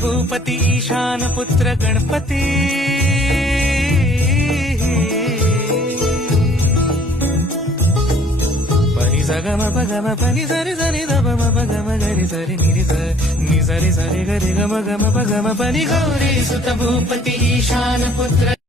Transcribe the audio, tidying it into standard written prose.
भूपती ईशान पुत्र गणपती परी सगम पगम पनी सरी सरी दब म पगम गरी सरी निरी नि सरी सरी गरी गम गम पगम पनी गौरी सुत भूपती ईशान पुत्र